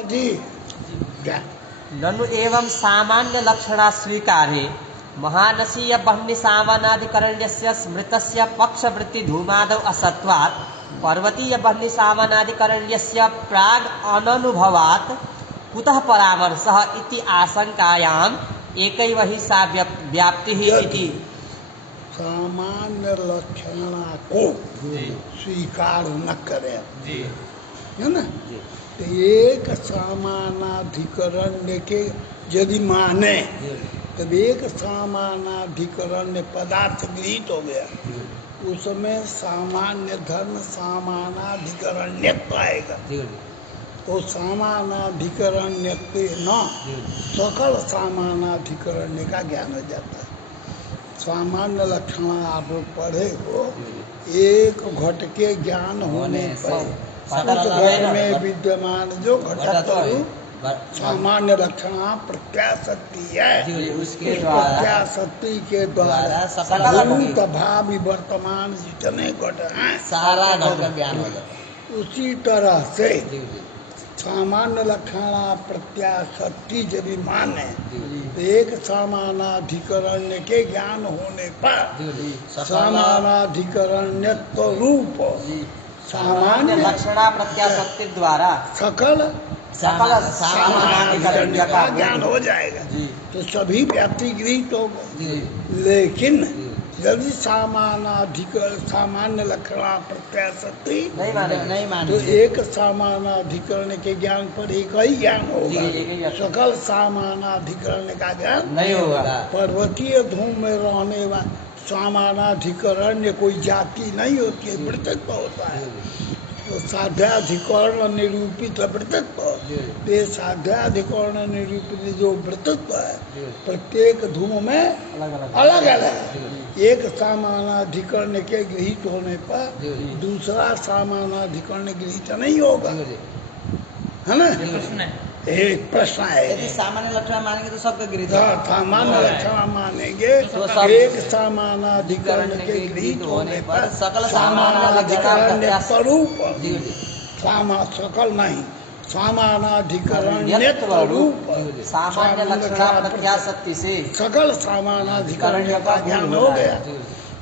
जी ननु एवं सामान्य लक्षणा स्वीकारे महानसीय बह्नि सामानाधिकरण्यस्य स्मृतस्य पक्षवृत्ति धूमादौ असत्वात् पर्वतीय बह्नि सामानाधिकरण्यस्य प्राग अननुभवात् कुतः परामर्शः इति आशंकायाम् एकैव हि सा व्याप्तिः इति। सामान्य लक्षणा को स्वीकार न करे है ना, तो एक सामानाधिकरण्य के यदि माने तब एक सामानाधिकरण्य पदार्थ गृहीत हो गया, उसमें सामान्य धर्म सामानाधिकरण्यत्व आएगा। तो सामानाधिकरण्यत्व न सकल सामानाधिकरण्य का ज्ञान हो जाता है। सामान्य लक्षण आप पढ़े हो, एक घट के ज्ञान होने पर घट में विद्यमान जो घटक सामान्य लक्षण प्रत्याशक्ति है, उसके प्रत्याशक्ति के द्वारा भूत भावी वर्तमान जितने घट हैं सारा घट का ज्ञान हो जाता। उसी तरह से सामान्य लक्षण प्रत्याशक्ति यदि माने तो एक समानाधिकरण्य के ज्ञान होने पर समानाधिकरण्यत्व रूप सामान्य लक्षणा प्रत्याशक्ति द्वारा सकल सामानाधिकरण्य का ज्ञान हो जाएगा। तो सभी व्याप्ति गृहीत होगा, लेकिन यदि सामान्य लक्षण प्रत्याशक्ति नहीं माने तो एक सामानाधिकरण के ज्ञान पर एक ही ज्ञान होगा, सकल सामानाधिकरण का ज्ञान नहीं होगा। पर्वतीय धूम में रहने वाला सामानाधिकरण्य कोई जाति नहीं होती है, वृत्तत्व होता है। तो साध्याधिकरण निरूपित वृत्तत्व, ये साध्याधिकरण निरूपित जो वृत्तत्व है प्रत्येक धूम में अलग अलग है। एक सामानाधिकरण के गृहीत होने पर दूसरा सामानाधिकरण गृहीत नहीं होगा, है ना। एक प्रश्न है, यदि सामान्य लक्षण मानेंगे तो सबका गृहीत सामान्य लक्षण मानेंगे तो एक सामानाधिकरण के गृहीत होने पर सकल सामानाधिकरण स्वरूप सकल नहीं सामानाधिकरण्यत्व रूप सामान्य लक्षण प्रत्याशक्ति से सकल सामानाधिकरण का ज्ञान हो गया,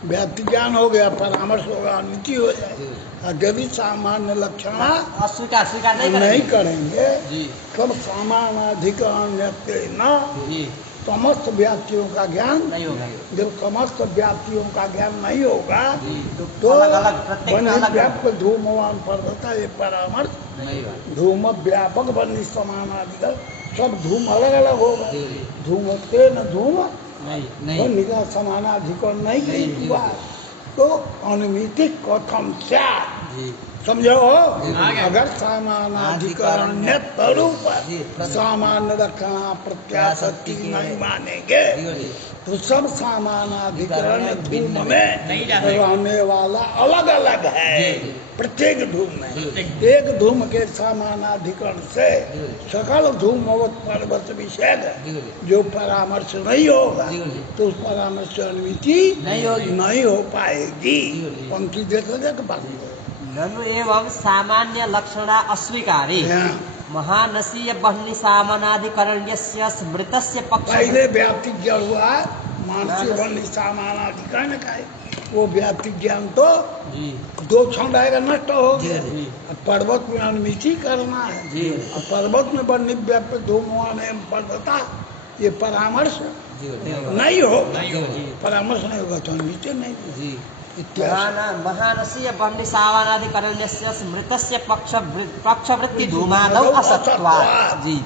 व्याप्ति ज्ञान हो गया, परामर्श होगा, नीति हो जाएगी। यदि सामान्य लक्षण स्वीकार नहीं करेंगे तब सामानाधिकरण न समस्त व्याप्तियों का ज्ञान नहीं होगा। जब समस्त व्याप्तियों का ज्ञान नहीं होगा तो व्यापक धूमवान पर्वता ये परामर्श धूम व्यापक बनी समानाधिकरण सब धूम अलग अलग होगा। धूम से न धूम निका समानाधिकरण नहीं हुआ तो अनुमितिक कथम क्या समझो। अगर सामानाधिकरण्य रूप सामान्य लक्षण प्रत्याशक्ति नहीं मानेंगे तो सब सामानाधिकरण धूम में रहने वाला अलग अलग है। प्रत्येक धूम में एक धूम के सामानाधिकरण से सकल धूम पर्वत विषय जो परामर्श नहीं होगा तो उस परामर्श अनुमिति नहीं हो पाएगी। पंक्ति देखोगे कि बात ननु एवं सामान्य लक्षणा अस्वीकारे महानसीय बह्नि सामानाधिकरण्यस्य स्मृतस्य पक्ष पहले व्याप्ति ज्ञान हुआ मानसीय बह्नि सामानाधिकरण का है, वो व्याप्ति ज्ञान तो दो क्षण रहेगा, नष्ट हो गया। पर्वत में अनुमिति करना है, पर्वत में बह्नि व्याप्त धूमवान है पर्वता, ये परामर्श नहीं होगा, परामर्श नहीं होगा तो अनुमिति नहीं। महानसीय बह्नि सामानाधिकरण्यस्य स्मृतस्य पक्षवृत्ति धूमादौ असत्वात् जी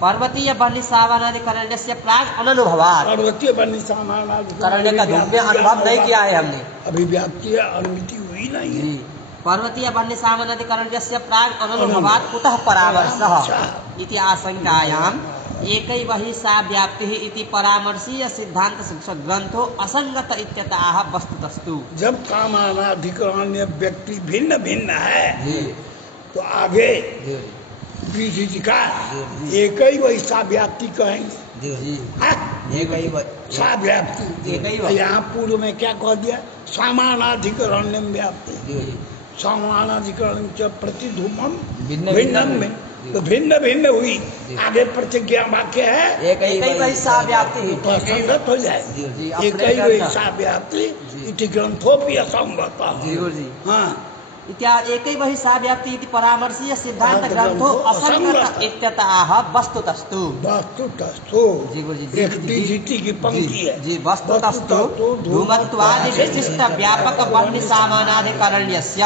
पर्वतीय बह्नि सामानाधिकरण्यस्य प्राग अननुभवात् पर्वतीय बह्नि सामानाधिकरण का धूम में अनुभव नहीं किया है हमने, अभी व्याप्ति अनुमिति हुई नहीं है। पर्वतीय बह्नि सामानाधिकरण्यस्य प्राग अननुभवात् कुतः परामर्शः इति आशंकायाम् एकैव हि सा व्याप्तिः इति परामर्शीय सिद्धांत शिक्षक ग्रंथो असंगत इत्यतः वस्तुतस्तु। जब सामानाधिकरण्य व्यक्ति भिन्न भिन्न है तो आगे विधि का एक ही वैसा व्याप्ति कहेंगे, सा व्याप्ति। यहाँ पूर्व में क्या कह दिया, सामानाधिकरण्य व्याप्ति, सामानाधिकरण प्रतिधूमम भिन्नम में तो भिन्न भिन्न हुई। आगे प्रतिज्ञा वाक्य है एक ही वही सा व्याप्ति तो असंगत हो जाए। एक ही वही सा व्याप्ति इति ग्रंथोपि असंगतः। हाँ, एक ही वही सा व्याप्ति इति परामर्शीय सिद्धांत ग्रंथो असंगत इत्यतः वस्तुतस्तु। वस्तुतस्तु जी गुरुजी, एक DGT की पंक्ति है। जी वस्तुतस्तु धूमत्वादि विशिष्ट व्यापक वन्य सामानाधिकरण्यस्य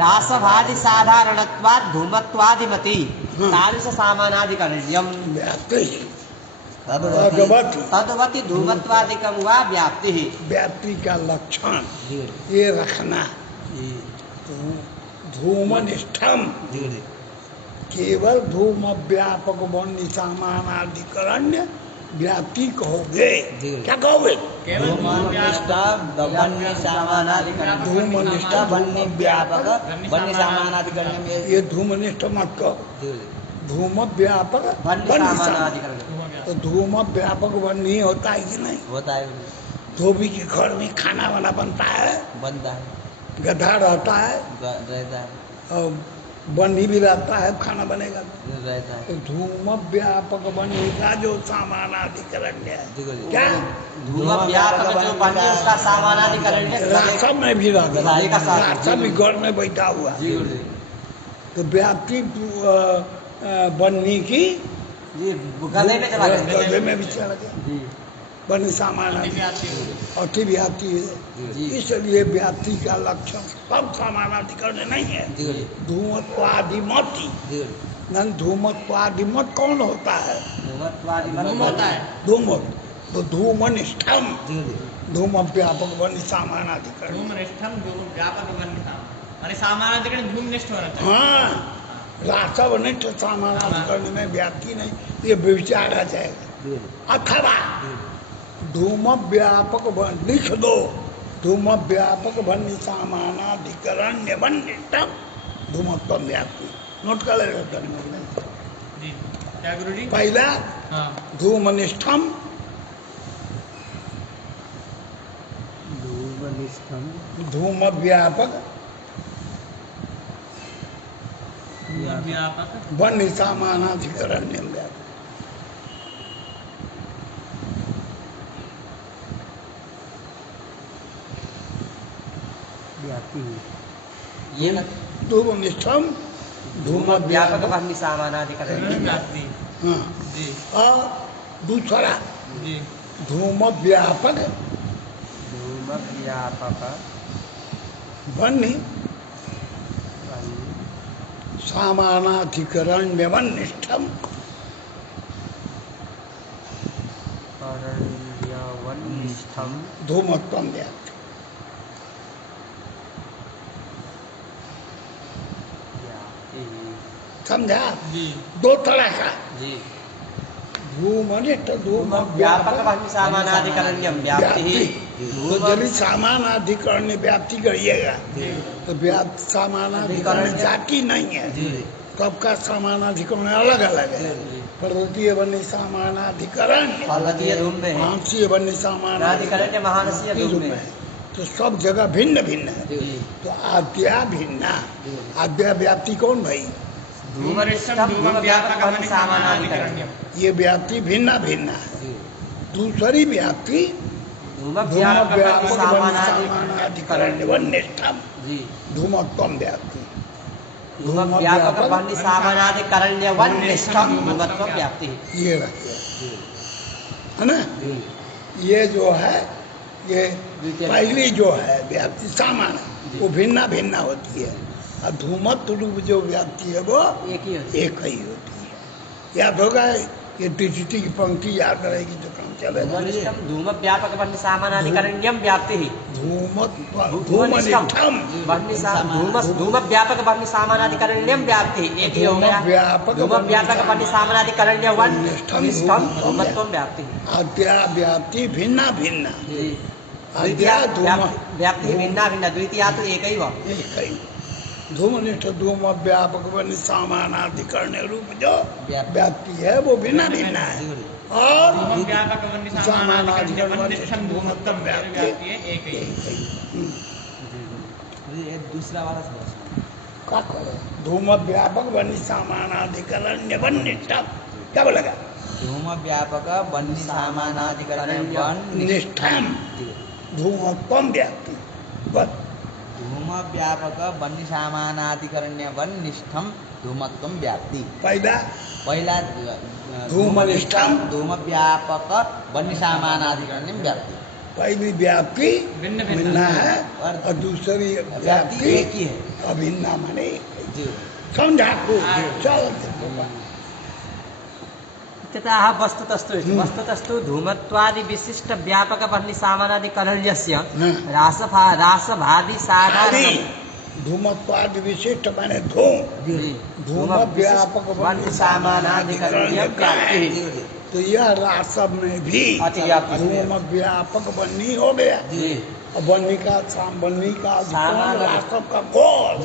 रासभादि साधारणत्वात् धूमत्वादिमति तादृश सामानाधिकरण्यम् तद्वति धूमत्वादिकं वा व्याप्ति। व्याप्ति का लक्षण ये रखना। धूमनिष्ठम केवल धूम व्यापक वन्य सामानाधिकरण्य व्याप्ति कहोगे। क्या कहोगे? धूमनिष्ठा वन्य धूमनिष्ठा वन्य व्यापक वन्य सामानाधिकरण्य। ये धूमनिष्ठ मत कहो, धूम व्यापक वन्य सामानाधिकरण्य। तो धूम व्यापक वन्य होता है कि नहीं? होता है। धोबी के घर में खाना वाना बनता है, गधा रहता है, और बन्ही भी रहता है, खाना बनेगा। तो धूम व्यापक वन्य का जो सामानाधिकरण्य है, क्या धूम व्यापक जो वन्य उसका सामानाधिकरण्य रास्ता में भी रहता है, रास्ता भी घर में बैठा हुआ। तो व्याप्ति वन्य की गधे में भी चला गया, वन्य सामानाधिकरण अति व्याप्ति है। इसलिए व्याप्ति का लक्षण सब सामानाधिकरण नहीं है। धूमत्वादिमति नन धूमत्वादिमत कौन होता है? धूमत तो धूमनिष्ठम धूम व्यापक वन्य सामानाधिकरण। सामानाधिकरण धूमनिष्ठ होना चाहिए। हाँ, रासवनिष्ठ सामानाधिकरण में व्याप्ति नहीं, ये विचार आ जाएगा। अथवा धूम व्यापक लिख दो, धूम व्यापक वन्य सामानाधिकरण्य वन्यतम धूमत्व व्याप्ति। नोट कर लेगा क्या गुरुजी? पहला धूमनिष्ठम धूम व्यापक वन्य सामानाधिकरण्य व्याप्ति। ये धूमनिष्ठम धूम व्यापक वन्य सामानाधिकरण्य। हाँ, और दूसरा धूम व्यापक वन्य सामानाधिकरण्य वन्यनिष्ठम धूमत्वम व्याप्ति। समझा? दो तरह का धूमनिष्ठ धूम व्यापक वन्य सामानाधिकरण्यम व्याप्ति। तो यदि सामानाधिकरण्य व्याप्ति करिएगा तो व्याप्ति सामानाधिकरण जाति नहीं है, सबका सामानाधिकरण अलग अलग है। पर्वतीय वन्य सामानाधिकरण, महानसीय वन्य सामानाधिकरण महानसीय में, तो सब जगह भिन्न भिन्न है। तो आद्या भिन्ना, आद्या व्याप्ति कौन भाई? ये व्याप्ति भिन्ना भिन्ना है। दूसरी व्याप्ति व्यापक सामानाधिकरण्य वन्यनिष्ठम धूमत्वम व्याप्ति। व्यापक वन्य सामानाधिकरण्य वन्यनिष्ठम धूमत्वम व्याप्ति। ये रखिए, है ना? ये जो है, ये पहली जो है व्याप्ति सामान, वो भिन्ना भिन्ना होती है। और धूमत्व रूप जो व्याप्ति है वो एक ही होती है। याद होगा, ये DGT की पंक्ति याद रहेगी तो काम चलेगा। धूम व्यापक वन्य सामानाधिकरण्यम व्याप्ति। धूमनिष्ठम धूम व्यापक वन्य सामानाधिकरण्यम व्याप्ति। एक ही हो गया। धूम व्यापक वन्य सामानाधिकरण्य वन्यनिष्ठम धूमत्वम व्याप्ति। आद्या व्याप्ति भिन्ना भिन्ना, व्याप्ति भिन्ना भिन्ना, द्वितीया तो एक ही। धूमनिष्ठ धूम व्यापक वन्य सामानाधिकरण्य रूप जो व्याप्ति है वो भिन्न भिन्न है। और सामानाधिकरण धूमत्व व्याप्ति दूसरा वाला क्या करो? धूम व्यापक वन्य समानाधिकरण्य वन्निष्ठम, क्या बोलेगा? धूम व्यापक वन्य समानाधिकरण निष्ठम धूमत्वम व्याप्ति, बस। धूम व्यापक वन्य समानाधिकरण्य वन्निष्ठम धूमत्वम व्याप्ति। पहला धूमनिष्ठम धूम व्यापक वन्य समानाधिकरण्य व्याप्ति। पहली व्याप्ति भिन्न है और दूसरी व्याप्ति एक ही है, अभिन्न माने जी। समझा को? चल तथा वस्तुतस्तु वस्तुतस्तु धूमत्वादि विशिष्ट व्यापक वन्य सामानाधिकरण्यस्य रासभादि साधारण धूमत्वादि विशिष्ट माने धूम व्यापक वन्य सामानाधिकरण्य व्याप्ति। तो यह रासव में भी धूम व्यापक वन्य हो गया और वन्य का रासव का गोल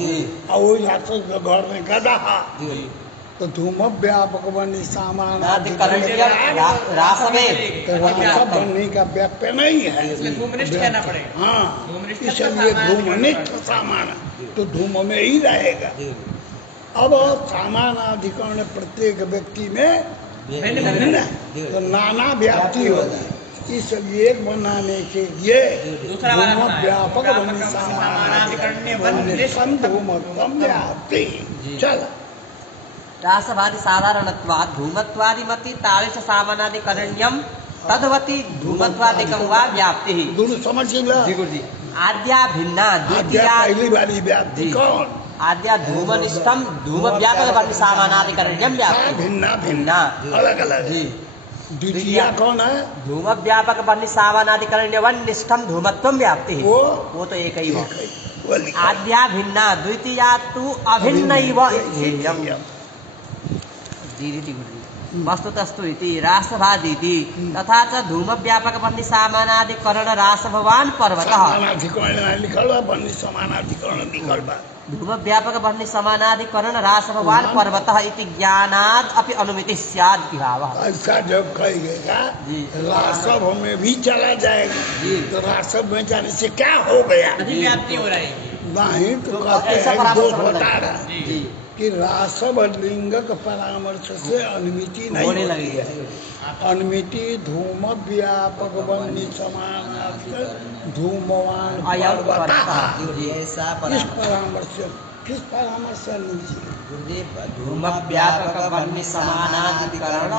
और वही रासव का घर में गधा। तो धूम व्यापक वन्य सामानाधिकरण्य रासव वन्य का व्याप्य नहीं है, हाँ, इसलिए धूमनिष्ठ सामान तो धूम में ही रहेगा। अब सामानाधिकरण प्रत्येक व्यक्ति में तो नाना व्याप्ति होगा, इसलिए बनाने के लिए धूम व्यापक वन्य सामानाधिकरण्य धूमत्वम व्याप्ति। चल रासभादि साधारणत्वात् धूमत्वादि मति तादृश सामानाधिकरण्यम तद्वति धूमत्वादिकं वा व्याप्तिः। दोनों समझ लिया। जी गुरुजी। आद्या भिन्ना द्वितीया पहली वाली व्याप्ति कौन? आद्या धूमनिष्ठम धूम व्यापक वन्य सामानाधिकरण्यम व्याप्ति। भिन्ना अलग अलग जी। द्वितीया कौन है? धूम व्यापक वन्य सामानाधिकरण्य वन्निष्ठम धूमत्वम व्याप्ति। वो तो एक ही है। आद्या भिन्ना द्वितीया तु अभिन्नैव ध्येयम्। वस्तुतस्तु इति रासभादीति तथा च धूम व्यापक वन्य सामानाधिकरण रासभवान पर्वतः। धूम व्यापक वन्य समानाधिकरण रासभवान पर्वतः इति ज्ञानाद अपि अनुमिति स्यात् भावः। ऐसा जब कहिएगा रासव में भी चला जाएगा तो रासव में जाने से क्या हो गया? व्याप्ति हो रही नहीं तो कहते हैं दो बता रहा कि रासव लिंगक परामर्श से अनुमिति नहीं होने लगी है। अनुमिति धूम व्यापक वन्य समानाधिकरण धूमवान पर्वतः। किस परामर्श से धूम व्यापक वन्य समानाधिकरण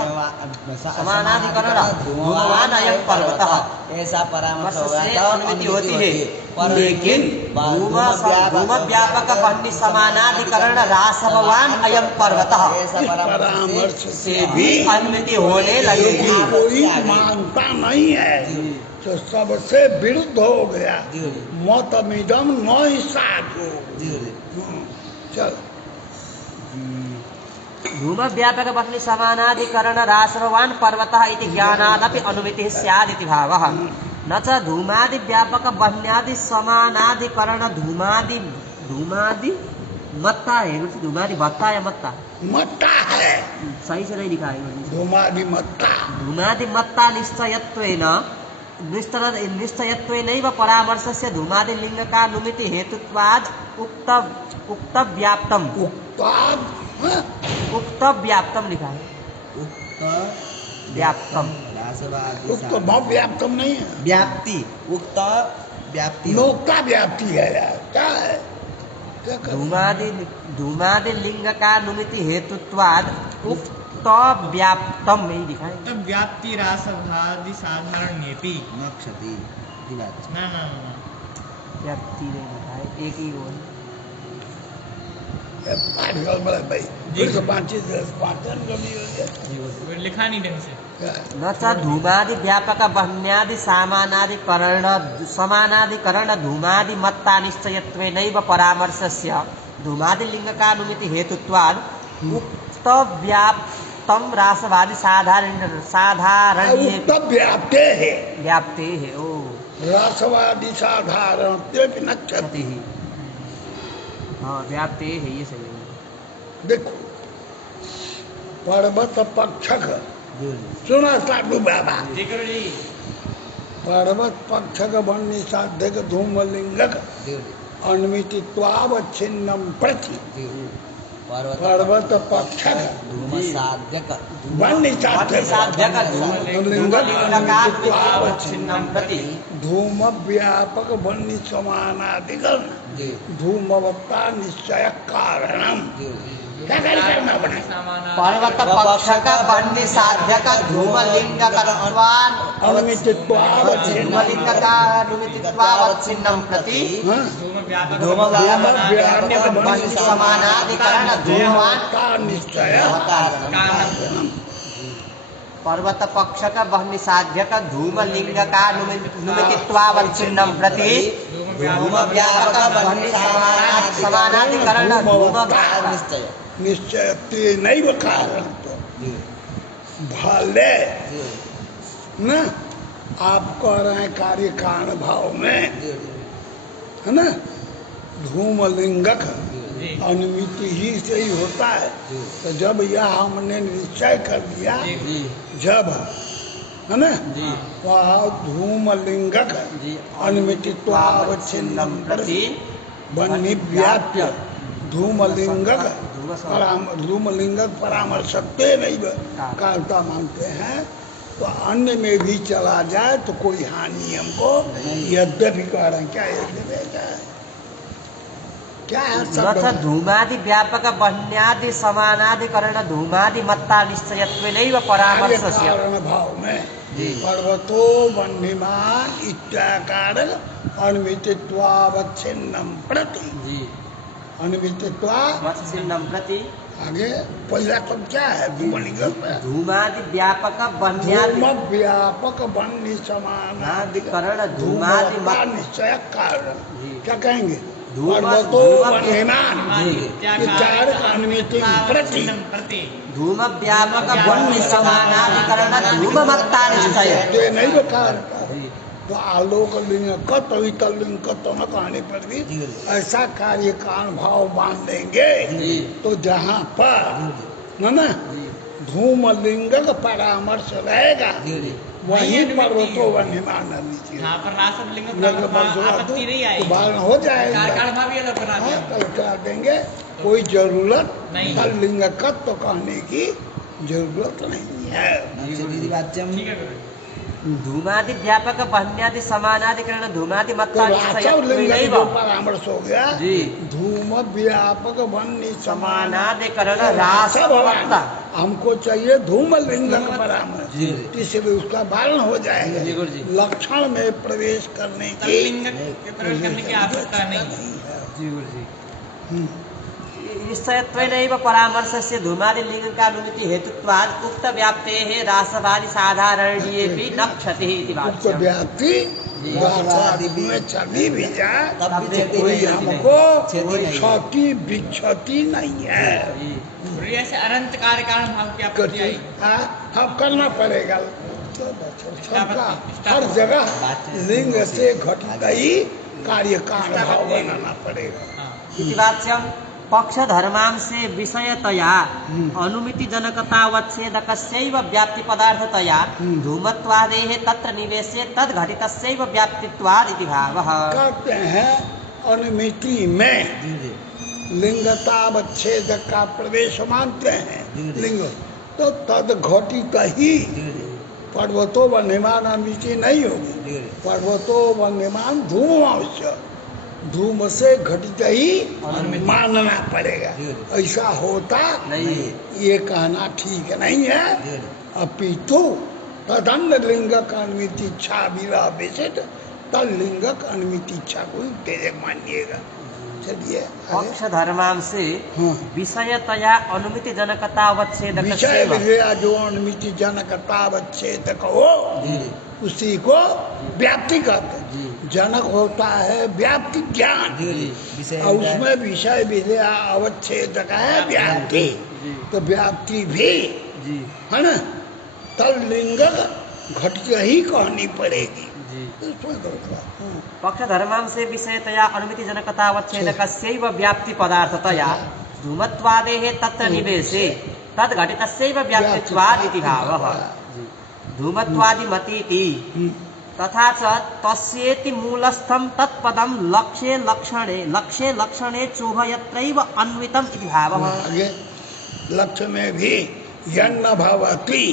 धूमवान अयं पर्वतः, ऐसा परामर्श से अनुमिति होती है। लेकिन धूम व्यापक वन्य समानाधिकरण रासभवान अयं पर्वतः परामर्श से भी अनुमिति होने लगेगी। कोई मानता नहीं है तो सबसे विरुद्ध हो गया। मतमिदम न साधु। चल धूम व्यापक वन्य समानाधिकरण रासभवान पर्वतः इति ज्ञानादपि अनुमितिः स्यात् इति भावः। न च धूमादि व्यापक वन्यादि समानाधिकरण धूमादि मत्ता है। धूमादि भत्ता या मत्ता? मत्ता है, सही से नहीं लिखा है। धूमादि मत्ता निश्चयत्वेन निश्चयत्वेनैव परामर्शस्य धूमादि लिंगकानुमिति हेतुत्वाद् उक्त व्याप्तम लिखा है। व्याप्तम व्याप्तम नहीं है, व्याप्ति उक्त व्याप्ति नोक्ता व्याप्ति है यार। क्या है? धूमादि लिंगकानुमिति हेतुत्वाद् उक्त व्याप्तम नहीं लिखा है। तब व्याप्ति रासभादि साधारण्येपि नक्षति ना व्याप्ति नहीं लिखा है, एक ही वो है। लिखा नहीं ढंग से। न च धूमादि व्यापक वन्यादि समानाधिकरण धूमादि मत्ता निश्चयत्वेनैव परामर्शस्य धूमादि लिंगकानुमिति हेतुत्वाद् उक्त व्याप्तम रासवादि साधारण्ये व्याप्ते है। ओ रासवादि साधारण नक्षति ही, हाँ व्याप्ते है, ये सही है। देखो पर्वत पक्षक सुना साधु बाबा, पर्वत पक्षक वन्य साध्यक धूमलिंगक अनुमितित्वावच्छिन्नं प्रति पर्वत पक्ष धूम साध्यक वन्यसाध्यक लिंगकावच्छिन्नं प्रति धूम व्यापक वन्य समानाधिकरण धूमवत्ता निश्चय कारणम। क्या करना पड़ेगा? पर्वत पक्षक वन्य साध्यक धूमलिंगकत्वान् धूमलिंगकानुमितित्वावच्छिन्नं प्रति धूम व्यापक वन्य समानाधिकरण धूमवान् निश्चय कारणम। पर्वत पक्षक वन्य साध्यक धूमलिंगकानुमितित्वावच्छिन्नं प्रति धूम व्यापक वन्य समानाधिकरण धूमवान् निश्चय निश्चय तेनैव कारण भले न आप कह रहे हैं कार्य कारण भाव में, है ना, धूमलिंगक अनुमिति ही से ही होता है। तो जब यह हमने निश्चय कर दिया, जब, है ना, वह धूमलिंगक अनुमितित्वावच्छिन्नं प्रति वन्यव्याप्य धूमलिंगक परामर्शत्वे नहीं कालता मानते हैं। तो अन्य में भी चला जाए तो कोई हानि हमको यद्यपि कह रहे हैं। क्या क्या है सब धूमादि व्यापक वन्यादि समानाधिकरण धूमादि मत्ता निश्चयत्वेनैव परामर्शस्य कारण भाव में पर्वतो वन्यमान इत्याकार अनुमितित्वावच्छिन्नं प्रति अनुमितित्वावच्छिन्नं प्रति आगे पहला सब क्या है? धूमादि व्यापक वन्यादि धूम व्यापक वन्य समानाधिकरण धूमादि धूमवत्ता निश्चय कारण। क्या कहेंगे? धूम पर्वतो वन्यमान इत्याकार अनुमिति प्रति धूम व्यापक वन्य समानाधिकरण धूममत्ता निश्चय नहीं बता। तो आलोक लिंग कत वितलिंग कत न कहने पर भी ऐसा कार्य कारण भाव बांध देंगे तो जहाँ पर ना धूमलिंग का परामर्श रहेगा वही पर्वतो वन्यमान बारण हो जाएगा। कर देंगे, कोई जरूरत लिंगकत्व कहने की जरूरत नहीं है। धूमादि व्यापक वन्यादि समानाधिकरण धूमादि मत्ता निश्चयत्वेनैव परामर्श हो गया। धूम व्यापक वन्य समानाधिकरण रासवत्ता हमको चाहिए धूम लिंग का परामर्श, इसलिए उसका वारण हो जाएगा। लक्षण में प्रवेश करने की आवश्यकता नहीं है। निश्चयत्वेनैव परामर्शस्य धूमादि लिंगकानुमिति हेतुत्वात् उक्त व्याप्तेः रासवादि साधारण्येऽपि न क्षतिः इति उक्त वाच्यम्। व्याप्ति में चली भी जाए कोई हमको क्षति विक्षति नहीं है। ऐसे अनंत कार्य कारण भाव की आपत्ति आई। अब करना पड़ेगा सबका, हर जगह लिंग से घट गई कार्य कारण भाव बनाना पड़ेगा। इति वाच्यम्। पक्ष धर्मांसे विषयतया अनुमिति जनकतावच्छेदकस्यैव व्याप्ति पदार्थतया धूमत्वादेः तत्र निवेशे तद घटितस्यैव व्याप्तित्वाद् इति भावः। कहते हैं अनुमिति में लिंगतावच्छेदक का प्रवेश मानते हैं लिंग, तो तद घटित ही पर्वतो वन्यमान अनुमिति नहीं होगी। पर्वतो वन्यमान धूमवश्य धूम से घटित ही मानना पड़ेगा। ऐसा होता नहीं, ये कहना ठीक नहीं है। अपितु तदन्य लिंगक अनुमिति इच्छा विरह विशिष्ट तद लिंगक अनुमिति इच्छा को तेजक मानिएगा। चलिए पक्ष धर्मांसे विषयतया अनुमिति जनकतावच्छेदक विषय जो अनुमिति जनकतावच्छेदक हो उसी को व्याप्ति कहते हैं। जनक होता है व्याप्ति ज्ञान, और उसमें विषय विषय अवच्छेदक है व्याप्ति। तो व्याप्ति भी है ना तल लिंग घटित ही कहनी पड़ेगी। पक्ष धर्मांसे विषयतया अनुमिति जनकतावच्छेदकस्यैव व्याप्ति पदार्थतया धूमत्वादेः तत्र निवेशे तद घटितस्यैव व्याप्तित्वाद् इति भावः। धूमत्वादिमतीति तथा च तस्येति मूलस्थं तत्पदं लक्ष्ये लक्षणे चोभयत्रैव अन्वितम् इति भावः। आगे लक्ष्य में भी यन्न भवति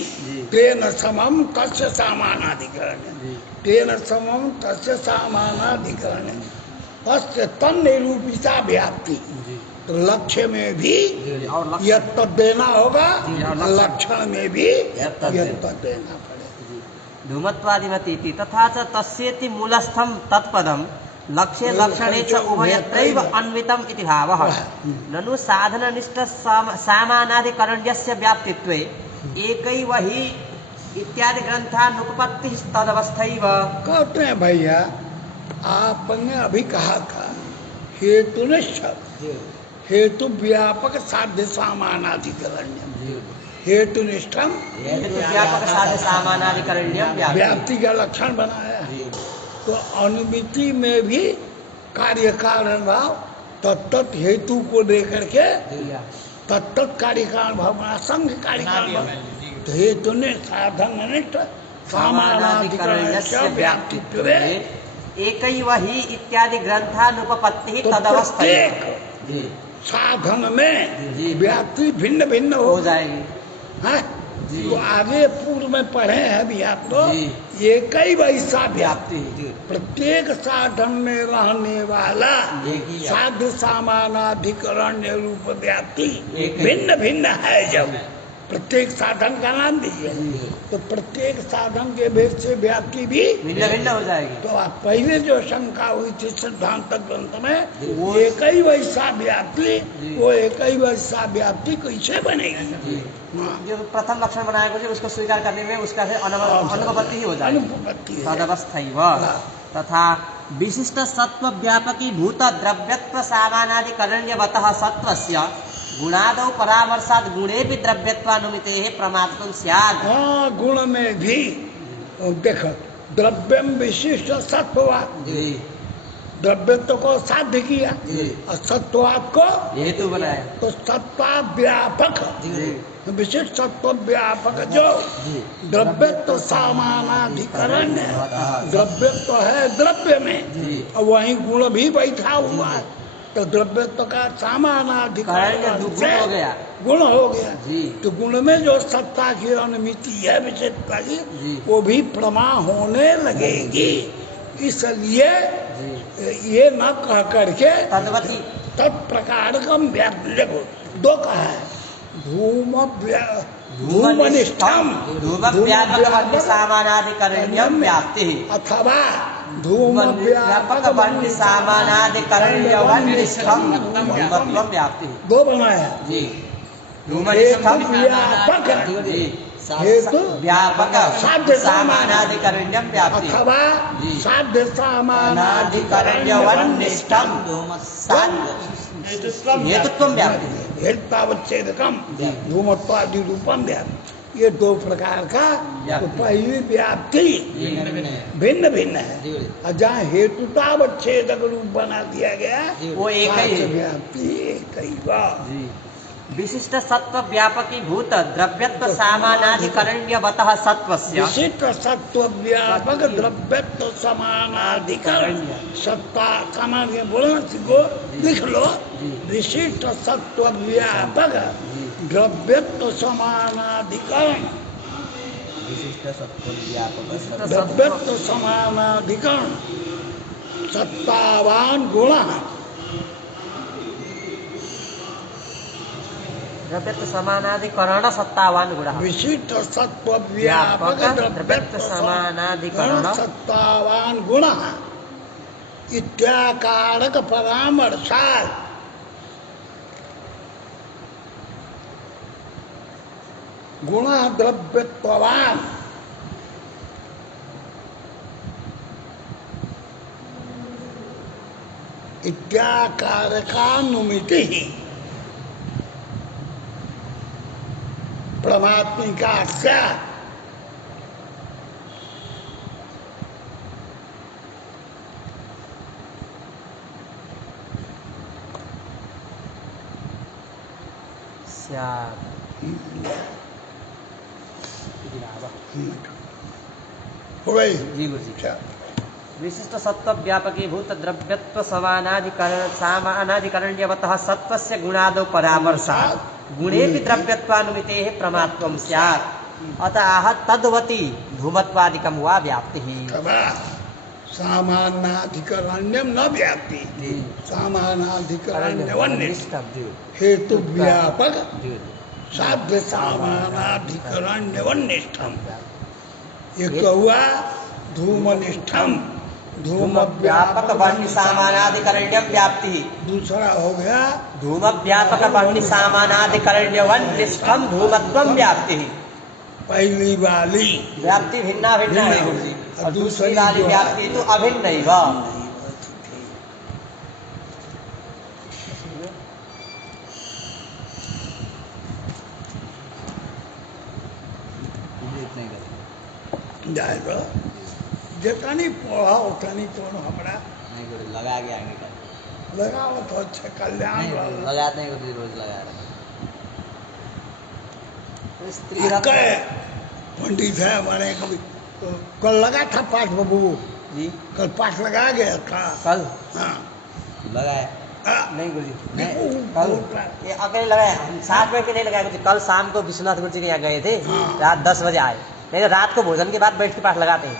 तेन समम तस्य सामानाधिकरण तेन समम तस्य सामानाधिकरण तस्य तन्निरूपिता व्याप्ति। तो लक्ष्य में भी यत्त देना होगा, लक्षण में भी यत्त देना पड़ेगा। धूमत्वादिमति तथा च तस्येति मूलस्थं तत्पदं लक्ष्ये लक्षणे च उभयत्रैव अन्वितम् इति भावः। ननु साधननिष्ठ सामानाधिकरण्यस्य व्याप्तित्वे एकैव हि इत्यादि ग्रंथानुपपत्तिः तदवस्थैव। कहते हैं भैया, आपने अभी कहा था हेतुनिष्ठ हेतु व्यापक साध्य सामानाधिकरण्यम। हेतुनिष्ठम व्यापक साध्य सामानाधिकरण्यम व्याप्ति का लक्षण बनाया है। तो अनुमिति में भी कार्य कारण भाव तत्त हेतु को लेकर के तत्त कार्य कारण भाव बना, संघ कार्य कारण भाव। तो हेतु ने साधन सामानाधिकरण व्याप्तित्व एकैव हि इत्यादि ग्रंथानुपपत्तिः तदवस्थैव। साधन में व्याप्ति भिन्न भिन्न हो जाएगी। है? तो आगे पूर्व में पढ़े हैं अभी आप लोग, एक ही वैसा व्याप्ति प्रत्येक साधन में रहने वाला साध्य सामानाधिकरण रूप व्याप्ति भिन्न भिन्न है। जब प्रत्येक साधन का नाम दीजिए तो प्रत्येक साधन के भेद से व्याप्ति भी भिन्न भिन्न हो जाएगी। तो आप पहले जो शंका हुई थी सिद्धांत ग्रंथ में वो एक ही वैसा व्याप्ति, वो एक ही वैसा व्याप्ति कैसे बनेगी? जो प्रथम लक्षण बनाया गया उसको स्वीकार करने में उसका अनुपपत्ति ही हो जाएगी। तदवस्थैव तथा विशिष्ट सत्व व्यापकी भूत द्रव्यत्व सामानाधिकरण्यवतः सत्वस्य गुणादौ परामर्शाद गुणे भी द्रव्यत्वानुमिते प्रमात्रम स्यात्। हाँ, गुण में भी देखो द्रव्यम विशिष्ट सत्वा द्रव्यत्व को साध्य किया और सत्वाद को हेतु बनाया। तो सत्ता व्यापक विशिष्ट सत्व व्यापक जो द्रव्यत्व सामानाधिकरण द्रव्यत्व है द्रव्य में और वही गुण भी बैठा हुआ है। तो द्रव्यत्व का सामानाधिकरण गुण हो गया। तो गुण में जो सत्ता की अनुमिति है विशेषता की वो भी प्रमा होने लगेगी। इसलिए ये न कह करके तत्प्रकार देखो दो कहा है धूमनिष्ठम सामानाधिकरण्यम व्याप्ति अथवा धूम व्यापक सामानाधिकरण्यवन्निष्ठम व्याप्ति। दो बनाया जी। व्यापक हेतु व्यापक साध्य सामानाधिकरण्यम व्याप्ति अथवा साध्य सामानाधिकरण्यवन्निष्ठम हेतुत्वम व्याप्ति हेतावच्छेदकम धूमत्वादि रूपम व्याप्ति। ये दो प्रकार का तो पहली व्याप्ति भिन्न भिन्न है और जहाँ हेतुतावच्छेदक रूप बना दिया गया वो एक ही व्याप्ति एक ही। विशिष्ट सत्व व्यापकी भूत द्रव्यत्व सामानाधिकरण्यवतः सत्वस्य विशिष्ट सत्व व्यापक द्रव्यत्व समानाधिकरण सत्ता सामान्य बोलना सीखो लिख लो। विशिष्ट सत्व व्यापक द्रव्यत्व समानाधिकरण द्रव्यत्व समानाधिकरण सत्तावान गुण द्रव्यत्व समानाधिकरण सत्तावान गुण विशिष्ट सत्व व्यापक द्रव्यत्व समानाधिकरण सत्तावान गुण इत्याकारक परामर्शात् गुण द्रव्यत्वान इत्याकारकानुमिति परमात्मिका स्यात्। हो गई। जी गुरु जी। अच्छा, विशिष्ट सत्व व्यापकीभूत द्रव्यत्व समानाधिकरण्यवतः सत्वस्य गुणादौ परामर्शात् गुणेऽपि द्रव्यत्वानुमितेः प्रमात्वं स्यात् अतः तद्वती धूमत्वादिकं वा व्याप्तिः। सामानाधिकरण्यम न व्याप्ति, सामानाधिकरण्यवन्निष्ठम जी हेतु व्यापक जी साध्य सामानाधिकरण्यवन्निष्ठम। एक तो हुआ धूमनिष्ठम, धूम व्यापक वर्णि सामानाधिकरण्यम व्याप्ति। दूसरा हो गया धूम व्यापक वर्णि सामानाधिकरण्यवन्निष्ठम धूमत्वं व्याप्ति। पहली वाली व्याप्ति भिन्ना भिन्न है गुरु जी, और दूसरी वाली जो है, व्याप्ति तो अभिन्न नहीं बा। इतना ही करें। जाएगा जितनी पढ़ा उतनी तो हमारा नहीं गुरु लगा के आगे का लगाओ तो अच्छा कल्याण नहीं रहो। लगाते हैं गुरु जी, रोज लगा रहे हैं। स्त्री एक पंडित है हमारे कभी कल लगा था पाठ बाबू, जी कल पाठ लगा गया था। कल हाँ लगाए नहीं गुरु जी, देखो, कल बोलता है। ये अकेले लगाए, 7 बजे के नहीं लगाए गुरु जी। कल शाम को विश्वनाथ गुरु जी के यहाँ गए थे, हाँ। रात 10 बजे आए। नहीं तो रात को भोजन के बाद बैठ के पाठ लगाते हैं।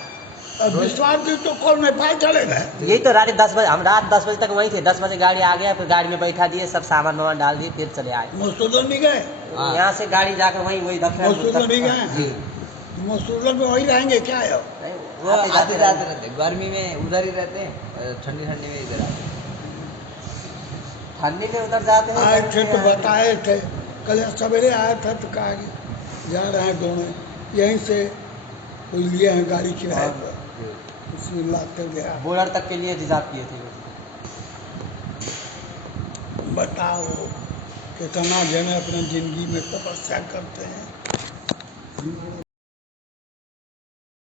अब विश्वास जी तो कल नेपाल चले गए। यही तो रात 10 बजे, हम रात 10 बजे तक वहीं थे। 10 बजे गाड़ी आ गया, फिर गाड़ी में बैठा दिए, सब सामान वामान डाल दिए, फिर चले आए। मसूदन भी गए, हाँ। यहाँ से गाड़ी जाकर वही दक्षिण मसूदन भी गए। जी मसूदन में वही रहेंगे क्या है? नहीं, वो आते आते जाते जाते रहते, गर्मी में उधर ही रहते हैं, ठंडी ठंडी में इधर आते हैं। ठंडी में उधर जाते हैं। आए थे तो बताए थे, कल सवेरे आया था तो कहा कि जा रहे हैं दोनों, यहीं से कोई लिए हैं गाड़ी किराए पर, उसमें लाते गया। बॉर्डर तक के लिए रिजर्व किए थे। बताओ कितना जने अपने जिंदगी में तपस्या करते हैं।